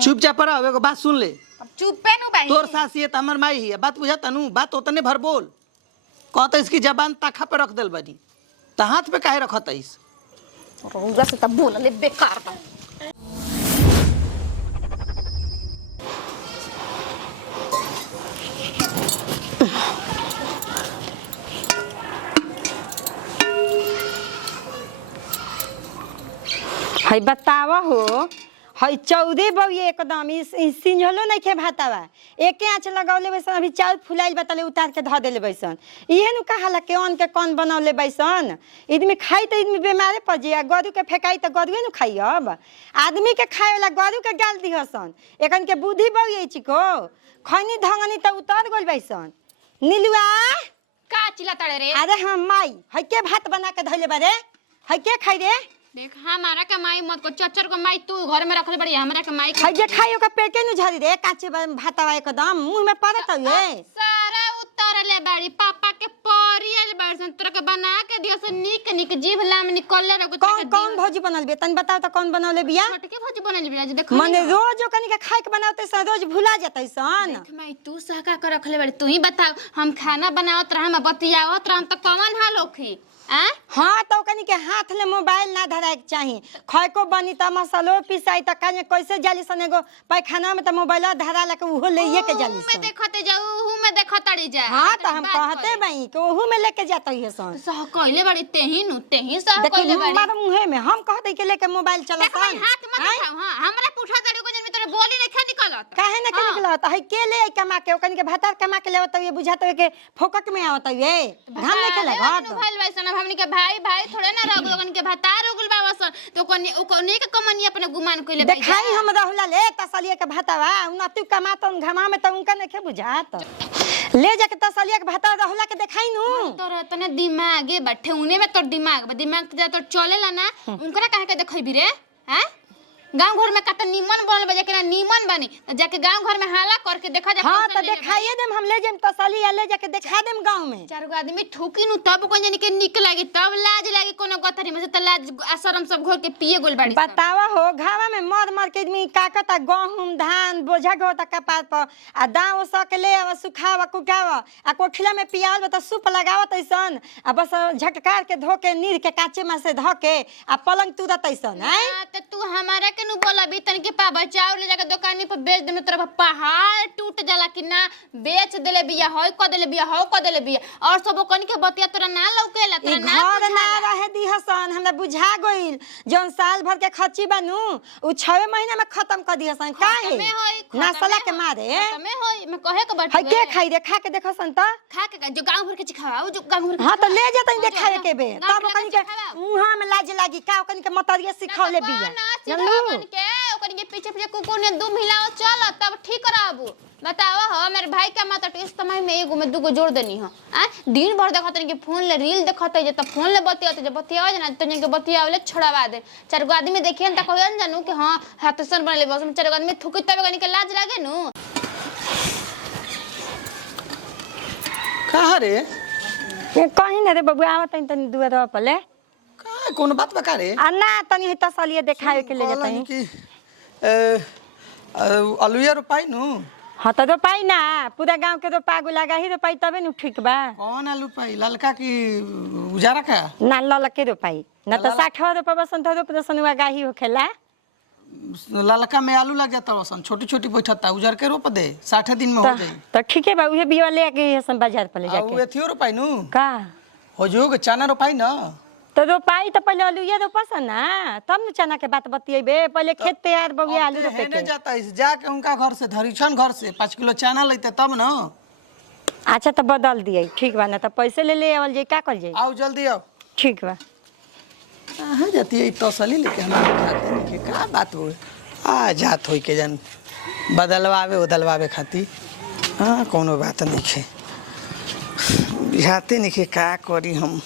चुपचाप रहो, एगो बात सुन ले। अब चुप पे नु भाई तोर सास ये हमर माई ही है, बात बुझा तनु, बात उतने भर बोल। कहत इसकी जबान ताखा पे रख देल बानी, त हाथ पे काहे रखत इस? रउरा से तब बोल ले बेकार बा। हई बतावा हो, हई 14 बउए एकदम सिंझलो नहीं खे भातावा, एके आँच लगौले बैसन, अभी चाउर फुलाइल बतले उतार के धो देले बैसन। इहे नु कहाला के अन के कौन बनौले बैसन। इदमी खाई त इदमी बीमारे पड़ जाई, गरु के फेकाई त गरुए नु खाई। अब आदमी के खाए वाला गरु के गाल दिहसन, एकन के बुद्धि बउए चिको खैनी धंगनी त उतर गइल बैसन। नीलुआ का चिल्लाता रे? अरे हम माई हई के भात बना के धइले बारे, हई के खाई रे? देख हमारा कमाई मत को, चच्चर को माई तू घर में रखले बड़ी, हमरा कमाई हई जे खाई ओका पेटे नु झरी रे, काचे भातवा एकदम मुंह में पड़त है। सारा उतर ले बड़ी, पापा के परियल बरसन तोरा के बना के दियो से निक निक जीभ लाम निकलले रे। कौन भौजी बनल बे तन बताओ त कौन बनौले बिया? छोटके भौजी बनल बिया जे देख। माने रोज ओकनी के खाए के बनावते स रोज भुला जतै सन। देख माई तू सहका के रखले बड़ी, तू ही बताओ हम खाना बनावत रहम बतियावत रहम त कौन हाल होखी? हाँ तो कनी के हाथ ले मोबाइल ना धराए के चाहिए, खैको बनी त मसालो पिसाई त काने कैसे जाली सन एगो पैखाना में त मोबाइल धरा ला के उहो लेइए के जाली सन। में देखते जाऊ उहु में देखतड़ी जा। हां त हम कहते बई के उहु में लेके जातई है सन। सह कइले बड़ी तेही नु तेही सह कइले बड़ी। मार मुंहे में हम कहते के लेके मोबाइल चला सन। हाथ मत उठाओ। हां हमरा पूछा तड़ी को जन में तोरे बोली नहीं खा निकलत। काहे न के निकलत है के ले कमा के ओकनी के भाता कमा के लेवत ये बुझात के फोकट में आवत ये घाम नहीं के लगत। भइल वैसन हमनी के भाई भाई थोड़े ना रग लोगन के भतार हो गेल बाबसन तो कोनी के कमनी अपने गुमान कइले भाई। देखाई हम रहला ले तसलिया के भातावा उनती कमा त घमा में त उनका नहीं के बुझात, ले जाके तसलिया के भाता रहला के देखाई नु। तोर तने दिमागे बैठे उने में तोर दिमाग जा तो चलेला ना उनकरा काहे के देखइबी रे? हैं गांव घर में कत नीमन बनल बजे के ना नीमन बनी जाके गांव घर में हाला करके देखा जा। हां त देखाइए देम, हम ले जेम तसलिया ले जाके देखा देम गांव में। चार गो आदमी ठोकी नु तब कोन जनी के निक लागी, तब लाज लागी कोनो गथरी में से त लाज आश्रम सब घोर के पिए गोल बाड़ी। बतावा हो घावा में मर मर के आदमी काकता गहूम धान बोझा ढोता कपार पर आ दाव सकले आ सुखावा कुटावा आ कोठिला में पियाल त सूप लगावत ऐसन आ बस झटकार के धो के नीर के काचे में से धो के आ पलंग तुरत ऐसन। हैं त तू हमारा के नु बोला भी तन के पा बचाव ले जाके दुकानी पर बेच दे में तोरा पहाड़ टूट जाला कि ना बेच देले बिया होय क देले बिया हो क देले बिया और सब कनी के बतिया तोरा ना लौकेला तोरा ना घर ना रहे दी हसन। हमरा बुझा गइल जौन साल भर के खर्ची बानू उ 6 महीना में खत्म कर दी हसन। काहे नसला के मारे में होय मैं कहे के बैठ है के खाई रे खा के देखसन त खा के जो गांव भर के चिखावा जो गांव भर। हां त ले जतन देखावे के बे तब कनी के मुहा में लाज लागी का कनी के मतरिया सिखौले बिया जानलू के ओकनी के पीछे पीछे कुकुर ने दू मिलाओ चल तब ठीक कराबू। बताओ हो मेरे भाई का माता इस समय में एगो में दूगो जोड़ देनी हो। दिन भर देखत के फोन ले रील देखत जे त फोन ले बतियात जे बतियाव जना तने के बतियावले छोड़ावा दे। चार गो आदमी देखियन त कहन जानू कि हां हाथसन बनले बस में चार गो आदमी थुकी तब कनी के लाज लागे नु। कहा रे कहीं ना रे बबुआ आवत तनी दुआर पले का कोनो बात बका रे? आ ना तनी तसलिए देखावे के ले जतई कि अलुया रोपाई नु। हाँ तो रोपाई ना पूरा गांव के रोपा गुला ही रोपाई तबे नु ठीक बा। कौन आलू पाई ललका की उजारा का? ना ललके रोपाई ना तो 60 रोपा बसन तो रोप दसनुआ गाही होखेला। ललका में आलू लग जाता वसन छोटी छोटी बैठता उजर के रोप दे 60 दिन में हो जाई। तो ठीक है बा उहे बिया ले के हसन बाजार पर ले जाके। आ एथियो रोपाई नु का हो जोग चना रोपाई न तो रोपाई तो पहले अलुया रोपसन ना तब न चना के बात बतियेबे। पहले खेत तैयार बउया आलू रोपे के जाता है जाके उनका घर से धरीछन घर से 5 किलो चना लेते तब न। अच्छा तो बदल दिए ठीक बा ना तो पैसे ले आवल जाई का कर जाई। आओ जल्दी आओ ठीक बा। कहाँ जाती है तसली लेके हमारे खाते नहीं के का बात हो आ जात होई के जन बदलवावे खाती। हाँ कोनो बात नहीं है बिहाते नहीं के का करी हम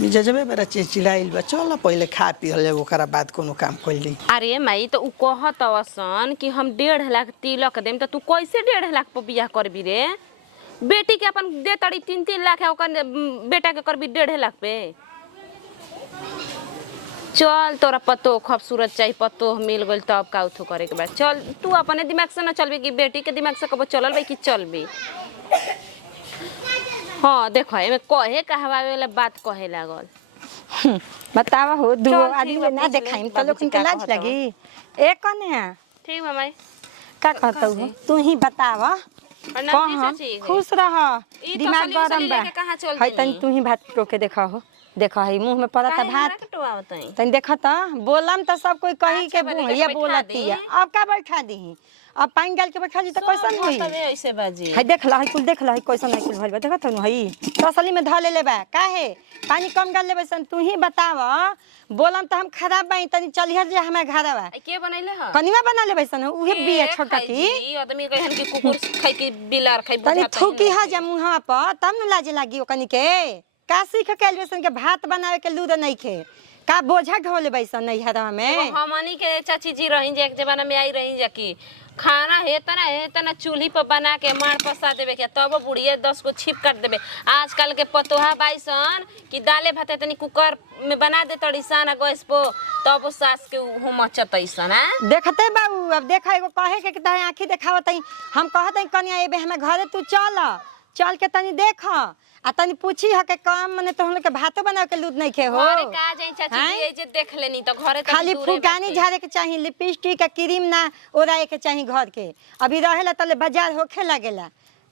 जजबे बड़ा चिड़चिड़ाइल बा। चल पहले खा पियल जाए ओकरा बाद कोनो काम कइल ली। अरे माई तो उ कहत असन कि हम 1.5 लाख तिलक देम त तू कैसे 1.5 लाख पर बियाह करबी रे? बेटी के अपन दे तड़ी 3-3 लाख है ओकर बेटा के करबी 1.5 लाख पे? चल तोरा पतो खूबसूरत चाहिए पतो मिल गइल तब का उठो करे के बाद चल तू अपने दिमाग से न चलबी कि बेटी के दिमाग से कब चलल बे कि चलबी। हाँ देखो एमे कहे कहवावे वाला बात कहे लागल। बतावा हो दू चल, आदमी ठीक में बा, ना पूछ ले, देखाई तो बाबूजी लोग के का लाज कहत लगी। ए कौन है ठीक है माई का कहता हो तू ही बतावा। प्रणाम जी चाची। खुश रह ई दिमाग तसली गरम उसली बा। लेके कहाँ चल है देनी? तनी तू ही भात परो के देखा हो देखा है मुंह में पड़ता काहे हमरा भात के टोआवत हई? तनी देखा त बोलम त सब कोई कही के अच्छा, ये बैठा बोलती है दी। अब का बैठा दी अब पानी डाल के बैठा दी त कैसन होई। तबे ऐसे बाजी। है देख ला है कुल देख ला है कैसन है कुल भइल बा देखा त हई तसली में ध ले ले बा काहे पानी कम डाल लेबे सन तू ही बताव बोलम त हम खराब बाई तनी चलिहर जे हमरा घरवा आ के बनैले ह? कनिवा बना लेबे सन उहे बिया छोटा की ई आदमी कहन कि कुकुर खाई कि बिलार खाई तनी बुझाता थूकी हा जा मुंहवा पर तब न लाज लागी ओकनी के का सीख के एलबे सन के भात बनावे के लूद नहीं खे का बोझा ढोले बैसन नहीं हरवा में हमनी के चाची जी रही जे एक जमाना में आई रही जा कि खाना है तना चूल्ही पर बना के मार पसा देवे के तब बुढ़िए 10 को छिप काट देवे। आजकल के पतोहा बाईसन कि दाले भाते तनी कुकर में बना दे तड़ी सन गैस पर तब सास के हो मचतैसन। देखते बाबू अब देखा एगो कहे के तहे आंखी देखावत हई हम कहत हई कनिया एबे हमें घरे तू चल के तनी देख आ तनी पूछी ह के काम मने तो हम लोग के भातो बना के लूद नहीं खे हो घरे का जाई चाची जी ए जे देख लेनी तो घरे तनी खाली दूरे फुगानी बाटे। झाड़े के चाहिए लिपस्टिक का क्रीम ना ओराए के चाहिए घर के अभी रहेला तले बाजार होखे लागेला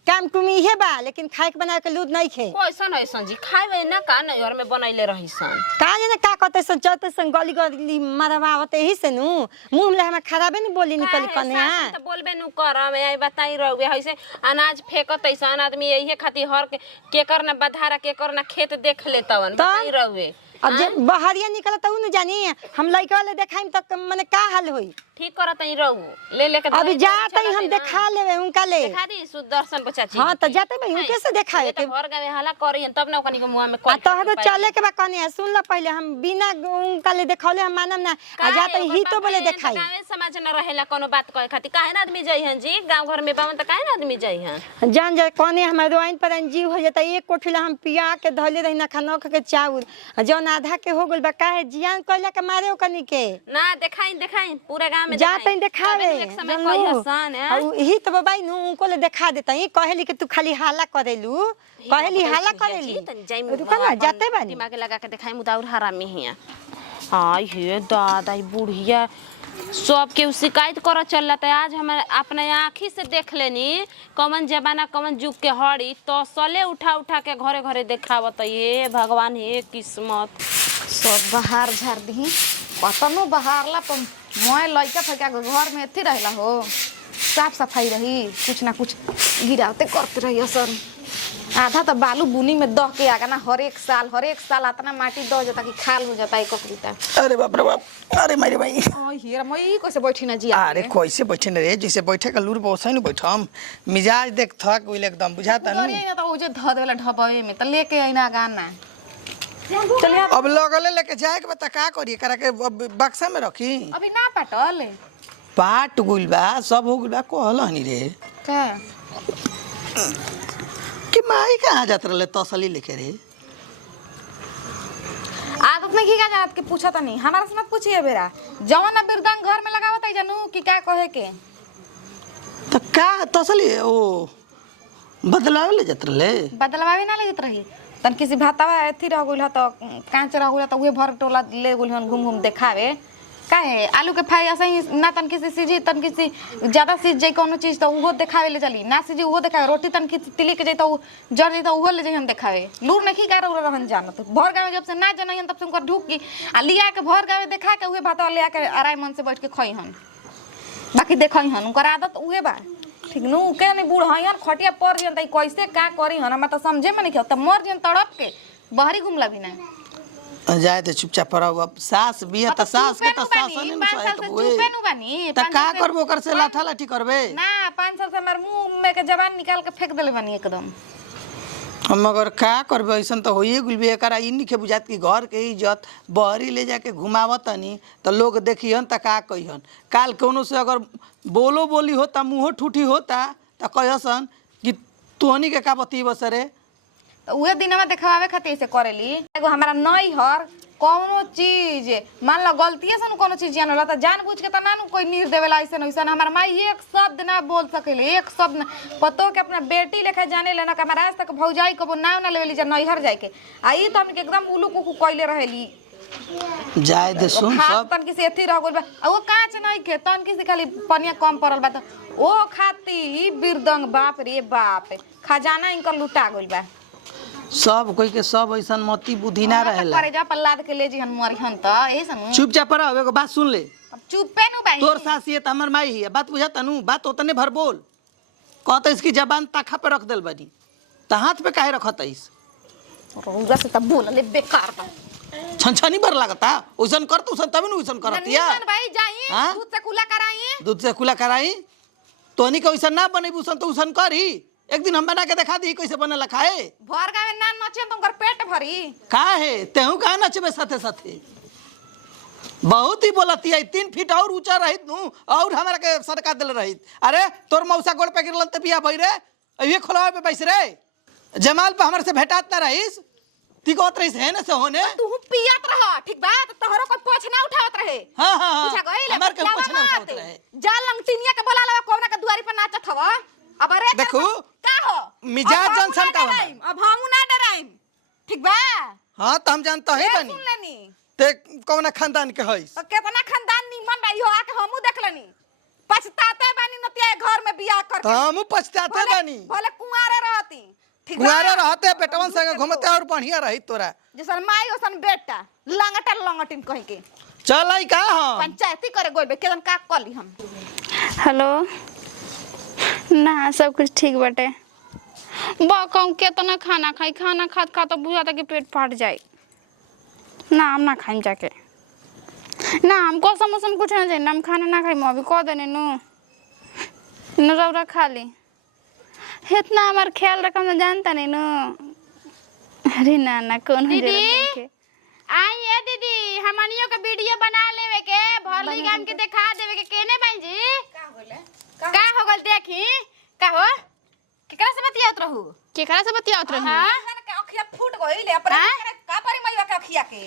काम कुमी हे बा लेकिन खाए के बना के लूद नहीं खे कैसन ऐसन जी खाए ना का नैहर में बनैले रहीसन का जाने का कहते सन चलते सन गली गली मरवावत यही से नु मुंह में हमें खराबे नहीं बोली निकली कन्या तो बोलबे नु करम आई बताई रहुए ऐसे अनाज फेकत ऐसन आदमी यही खातिर हर के कर ना बधारा के कर ना खेत देख लेतवन बताई रहुए। अब जे बहरिया निकलत उ न जानी हम लइका वाले देखाइम त मने का हाल होई ठीक करत ही रहू ले लेके अभी जाते ही हम देखा लेवे उनका ले दिखा दी सुदर्शन पर चाची हां त जाते भाई उनके से देखावे के घर गावे हाला करी तब ना ओकनी के मुंह में आ तो चले के बा कने सुन ल पहले हम बिना उनका ले देखौले हम मानम ना आ जाते ही तो बोले देखाई गावे समाज न रहेला कोनो बात कहे खातिर काहे ना आदमी जाई हन जी गांव घर में बावन त काहे ना आदमी जाई हन जान जा कने हमारे रोइन पर जीव हो जाता एक कोठिला हम पिया के धले रही ना खाना के चाउर जौन आधा के हो गइल बा काहे जियान कइला के मारे ओकनी के ना देखाई पूरा गांव में जाते देखावे एक समय कोई हसन है और यही तो बाबा नु उनको ले देखा देता ही कहली कि तू खाली हाला करेलू कहली हाला करेली रुका ना जाते बानी दिमाग लगा के देखाई मुदाउर हरामी हिया हां ये दादा ई बुढ़िया सब के शिकायत कर चल रहा है। आज हम अपने आँखी से देख लेनी कमन जमाना कमन जुग के हड़ी तो सले उठा उठा के घरे घरे देखावत ये भगवान हे किस्मत सब बहार झाड़ दी कतनो बहारला पर मैं लइका फैका के घर में एथी रहला हो साफ सफाई रही कुछ ना कुछ गिरावते करते रही सर आधा तो बालू बुनी में दह के आगा ना हर एक साल इतना माटी दह जाता कि खाल हो जाता एक ककरीता। अरे बाप रे बाप अरे मेरे भाई हीरा मई कैसे बैठी ना जी अरे कैसे बैठे न रे जैसे बैठे का लूर बहुत न बैठम मिजाज देख थक गइल एकदम बुझाता ना नहीं तो उजे ध देला ढबवे में त लेके आइना गाना चलिए अब लगले लेके जाए के बता का करिए करा के बक्सा में रखी अभी ना पाटल पाट गइल बा सब हो गइल बा कहल हनी रे का कि माई कहाँ जात रहले तसली लेके रे आदत में की का जानत के पूछत नहीं हमारा से मत पूछिए बेरा जवन ना बिरदांग घर में लगावत है जानू कि का कहे के तो का तसली ओ बदलाव ले जात रहले बदलवावे ना लेत रही तन किसी भातावा एथी रह गइल ह त कांच रह गइल त उहे भर टोला ले गइल हन घूम घूम देखावे काहे आलू के फ्राई ऐसे ही ना तन किसी सीजी तन किसी ज्यादा सीज जाई कोनो चीज त उहो देखावे ले चली ना सीजी उहो देखावे रोटी तन किसी तिली के जाई त जर जाई त उहो ले जाई हम देखावे लूर नहीं का रहन जानत भर गावे जब से ना जनई तब से उनकर ढूक की आ लिया के भर गावे देखा के उहे भातावा ले के आराम मन से बैठ के खई हन बाकी देखई हन उनकर आदत उहे बा ठीक नु के नहीं बूढ़ हयन खटिया पर जन त कैसे का करी हन हमरा त समझे में नहीं खे त मर जन तड़प के बहरी घुमला भी ना जाए तो चुपचाप रहो अब सास बिया त सास के त सास ने न सहे तो बानी त का करबो कर से लाठा लाठी करबे ना 5 साल से हमर मुंह में के जबान निकाल के फेंक देले बानी एकदम हम अगर का करबे ऐसन तो होइए गुलबे एकरा इ नहीं के बुझात कि घर के इज्जत बहरी ले जाके घुमावतनी त लोग देखियन त का कहियन काल कोनो से अगर बोली होता मुंह ठूठी होता त कहसन कि तोहनी के का बती बसरे तो उहे दिनमा देखावे खातिर से करेली एगो हमारा नई हर कौनो चीज मान लो गलती से कोनो चीज जान होला त जान बुझ के त ना कोई नीर देवेला ऐसे ऐसा हमार माई एक शब्द ना बोल सकेले एक शब्द ना पतो के अपना बेटी लेखा जाने लेना कि हमारा आज तक भौजाई कबो नाम ना लेवेली जा नैहर जाए के आई तो हमके एकदम उलू कुकू कइले रहेली जाए दे सुन हाथ सब तन किसी एथी रह गइल बा आ वो कांच नहीं के तन किसी खाली पनिया कम पड़ल बा त ओ खाती बिरदंग बाप रे बाप खजाना इनकर लुटा गइल बा सब कोई के सब ऐसन मती बुद्धि ना रहेला करे जा पल्लाद के ले जी हन मरिहन त ऐसन चुपचाप रह एगो बात सुन ले अब चुप्पे नु भाई तोर सासियत हमर माई ही है बात बुझाता नु बात उतने भर बोल कहता इसकी जबान ताखा पे रख देल बनी त हाथ पे काहे रखत इस रौदा से त बोलले बेकार बा छनछनी भर लागता ओसन कर तू सन तब न ओसन करतिया निमन भाई जाई हाँ? दूध से कुला कराई दूध से खुला कराई तोनी के ओसन ना बने बुसन तो ओसन करी एक दिन हम बना के दिखा दी कैसे बने खाए भर गावे ना नचे तुमकर पेट भरी का है तेहू का नचबे साथे साथे बहुत ही बोलती है 3 फीट और ऊंचा रहित नु और हमरा के सरका दिल रहित अरे तोर मौसा गोड़ पे गिरल त बिया भई रे अभी खोलवा पे बैस रे जमाल पे हमर से भेटात ना रहिस ती कहत रहिस है ना से होने तू पियात रह ठीक बा त तोहरो कोई पोछ ना उठावत रहे हां हां पूछा गइल हमर के कुछ ना होत रहे जा लंगटिनिया के बोला लवा कोना के दुआरी पर नाचत हवा अब अरे देखू, का हो मिजाज जनसन का बा। अब हमू ना डराइम ठीक बा हां त हम जानता है बनी सुन लेनी ते कौन खानदान के हइस तो केतना खानदान निमन भाई हो आके हमू देख लेनी पछताते बानी नतिया घर में बियाह करके त हम पछताते बानी भले कुंवारे रहती ठीक बा कुआरे रहते बेटवन संग घुमते और बढ़िया रही तोरा जैसन माई ओसन बेटा लंगटा लंगटिन कहि के चल आई का हम पंचायती करे गोल बे केदन का कली हम हेलो ना सब कुछ ठीक बाटे कहूँ केतना खाना खाई खाना खात खा तो बुझाता कि पेट फाट जाए ना हम ना खाई जाके ना हमको समोसम कुछ ना चाहिए ना हम खाना ना खाई अभी कह देने नु रौरा खा ली इतना हमार ख्याल रखम ना जानता नहीं नु अरे ना ना कौन दीदी आई है दीदी हमनियो के वीडियो बना लेवे के भरली गाम के दिखा देवे के केने बहन जी का हो गल देखी का हो केकरा से बतियात रहू केकरा से बतियात रही मैंने के अखिया फूट गइल अपने का परी मैया के अखिया के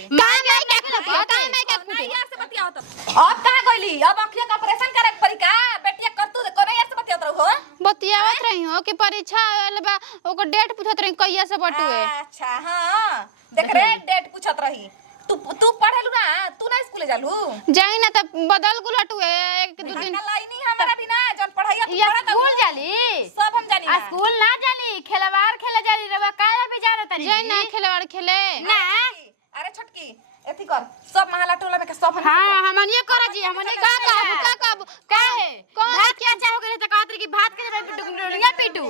यार से बतियात अब कहां गइली अब अखिया का ऑपरेशन करे परी का बेटिया करतू करे यार से बतियात रहू बतियावत रही हो कि परीक्षा आइल बा ओकर डेट पूछत रही कहिया से बटुए अच्छा हां देख रे डेट पूछत रही तू पढ़लू ना तू ना स्कूल जालू जाई ना त बदल गुलटुए एक दो दिन लाइनी हमरा बिना जन पढ़ाइया या स्कूल जाली सब हम जानी आ स्कूल ना जाली खेलवार खेले जाली रवा काहे भी जाना तनी जाई ना खेलवार खेले ना अरे छोटकी एथी कर सब महला टोला में के सब हम हां हमनिए कर जी हमने का काहे भात क्या चाहोगे त कहत रही कि भात के डुंगरिया पीटू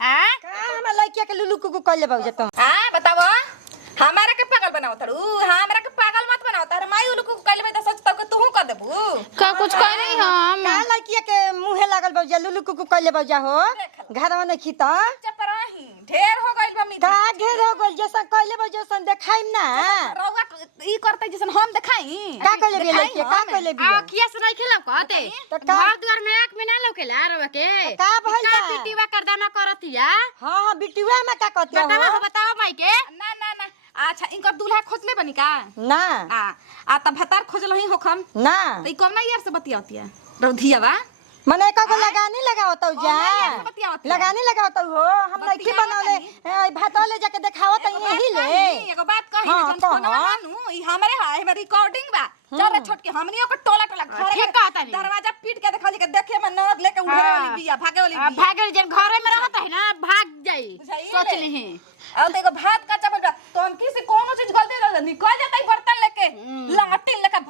हां हम लइकिया के लुलु कुकु कइले बाऊ जतो हां बताओ हमारा के पागल बनाओ तड़ू हमरा के पागल मत बनाओ तार माई उलू को कइले में त सोचता कि तू कर देबू का कुछ कह नहीं हम का लइकिया के मुंहे लागल बाऊ जा लुलु कुकु कइले बाऊ जा हो घरवा नहीं खीता चुप रही ढेर हो गइल बा मी का घेर हो गइल जैसा कइले बाऊ जैसा देखाइम ना रउआ ई करते जैसन हम देखाई का कइले बे लइकिया का कइले बे आखिया से नहीं खेला कहते तो का घर द्वार में एक में ना लौकेला रवा के का भइल बा पिटीवा करदामा करतिया हां हां बिटिया में का कहतिया हो बताओ माई के ना ना ना अच्छा इनकर दूल्हा खोजले बनी का ना आ तब भतार खोजल ही होखम ना त ई कम ना यार से बतियातिया रौधियावा मने का को लगानी लगावत जा यार से बतियावत लगानी लगावत हो हम लइकी बनौले भात ले जाके देखावत यही ले एगो बात कही हाँ, जन कह। फोनवा हानु ई हमरे है हमर रिकॉर्डिंग बा चल रे छोटके हमनी ओकर टोला टोला घर ठीक कहता नी। दरवाजा पीट के देखा के देखे में ननद लेके उधरे वाली बिया भागे वाली बिया भागल जन घरे में रहत है ना भाग जाई बुझाइले? सोच ली अब देखो भात का चावल बा तो हम किसी कोनो चीज गलती ना निकल जाता है बर्तन लेके लाठी लेके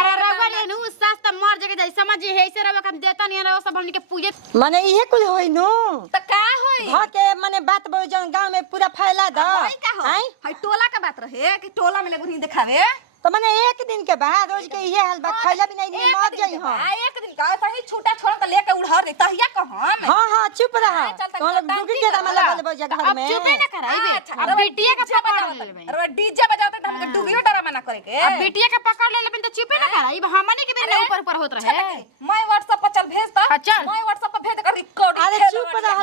अरे रवा ले नु सास त मर जगे जाई समझी है से रवा हम देता नहीं रवा सब हमनी के पूजे मने इहे कुल होई नु त का होई घर के मने बात बहु जन गांव में पूरा फैला द भाई का हो आई हई टोला का बात रहे कि टोला में लेगुरी दिखावे तो मने एक दिन के बाद रोज के इहे हाल बा खैला भी नहीं मर जाई हम एक दिन का सही छूटा छोड़ के लेके उड़हर दे तहिया कहम हां हां चुप रह हाँ, चल, तो लोग दुगी के दाम लगा ले बजा घर में चुपे ना कराइबे अब बिटिया के पकड़ ले लेबे अरे डीजे बजाते त हमके डुगियो डरामा ना करे के अब बिटिया के पकड़ ले लेबे तो चुपे ना कराइबे हमनी के दिन ऊपर ऊपर होत रहे मैं WhatsApp पर चल भेज ता हाँ, चल। मैं WhatsApp पर भेज कर रिकॉर्डिंग अरे चुप रह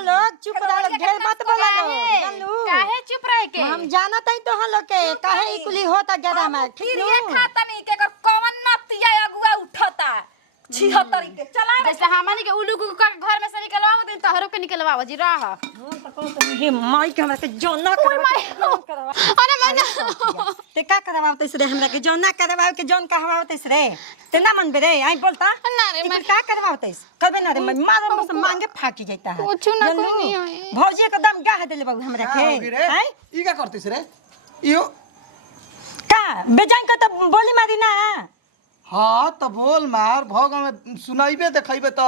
लोग ढेर मत बोला लो जानलू काहे चुप रहे के हम जाना तई तो हम लोग के काहे ई कुली होता गदा में ठीक फिर नु ये खाता नहीं के कर कौन नतिया अगुआ उठता 76 के चला जैसे हमनी के उल्लू का घर में से निकलवाओ दिन तहरो के निकलवाओ जी रह ये माई के हमरा के जोना करवा अरे मैंने ते का करवाओ तइस रे हमरा के जोना करवाओ के जोन कहवाओ तइस रे ते ना मन बे आई बोलता ना रे, मैं का करवाओ तइस करबे ना रे मैं मार मुस मांगे फाटी जाता है कुछ ना जानलू? करनी है। भौजी एकदम गाह देले बाबू हमरा का के होगी रे हैं ई का करतिस रे इयो का बेजान का तो बोली मारी ना हाँ तो बोल मार भोग में सुनाइबे देखइबे तो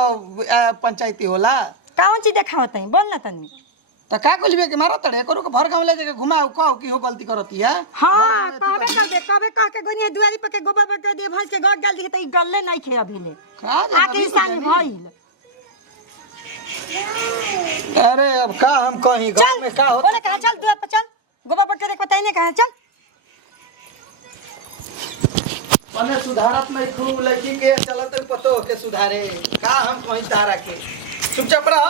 पंचायती होला कौन चीज देखाओ तई बोल ना तनी तो का कइबे के मारत रे करो के भर गांव ले जाके घुमाओ कहो की हो गलती करती है हां कहबे कह के गोनिया दुआरी पर के गोबर पर के दिए भैंस के गग डाल दी त ई गल्ले नहीं खे अभी ले का आके इंसान भइल अरे अब का हम कहीं गांव में का हो बोले कहा चल दुआर पर चल गोबर पर के देख बताई नहीं कहा चल मने सुधारत में खूब लड़की के चलत पतो के सुधारे का हम कहीं तारा के चुपचाप रह